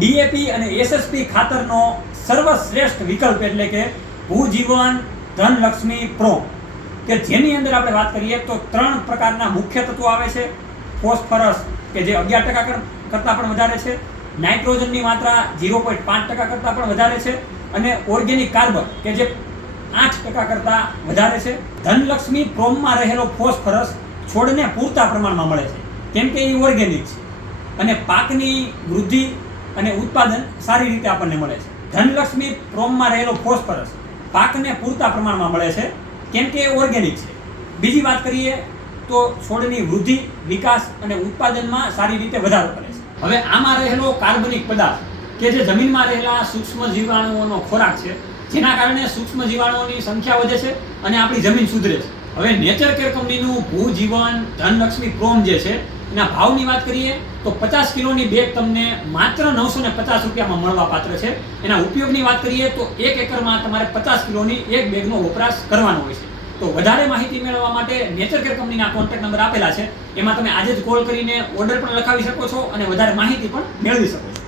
DAP અને SSP ખાતરનો સર્વશ્રેષ્ઠ વિકલ્પ એટલે કે ભૂજીવન ધનલક્ષ્મી પ્રો. કે જેની અંદર આપણે વાત કરીએ તો ત્રણ પ્રકારના મુખ્ય તત્વો આવે છે. ફોસ્ફરસ, કે જે અગિયાર ટકા કરતાં પણ વધારે છે. નાઇટ્રોજનની માત્રા ઝીરો પોઈન્ટ પાંચ ટકા કરતાં પણ વધારે છે. અને ઓર્ગેનિક કાર્બન, કે જે આઠ ટકા કરતાં વધારે છે. ધનલક્ષ્મી પ્રોમમાં રહેલો ફોસ્ફરસ છોડને પૂરતા પ્રમાણમાં મળે છે. કેમ કે એ ઓર્ગેનિક છે. અને પાકની વૃદ્ધિ અને ઉત્પાદન સારી રીતે આપણને મળે છે. ધનલક્ષ્મી પ્રોમમાં રહેલો ફોસ્ફરસ પાકને પૂરતા પ્રમાણમાં મળે છે, કેમ કે એ ઓર્ગેનિક છે. બીજી વાત કરીએ તો છોડની વૃદ્ધિ, વિકાસ અને ઉત્પાદનમાં સારી રીતે વધારો કરે છે. હવે આમાં રહેલો કાર્બનિક પદાર્થ કે જે જમીનમાં રહેલા સૂક્ષ્મ જીવાણુઓનો ખોરાક છે, જેના કારણે સૂક્ષ્મ જીવાણુઓની સંખ્યા વધે છે અને આપણી જમીન સુધરે છે. હવે નેચર કેર કંપનીનું ભૂજીવન ધનલક્ષ્મી પ્રોમ જે છે એના ભાવની વાત કરીએ તો પચાસ કિલોની બેગ તમને માત્ર નવસો ને પચાસ રૂપિયામાં મળવા પાત્ર છે. એના ઉપયોગની વાત કરીએ તો એક એકરમાં તમારે પચાસ કિલોની એક બેગનો વપરાશ કરવાનો હોય છે. તો વધારે માહિતી મેળવવા માટે નેચર કેર કંપનીના કોન્ટેક્ટ નંબર આપેલા છે. એમાં તમે આજે જ કોલ કરીને ઓર્ડર પણ લખાવી શકો છો અને વધારે માહિતી પણ મેળવી શકો છો.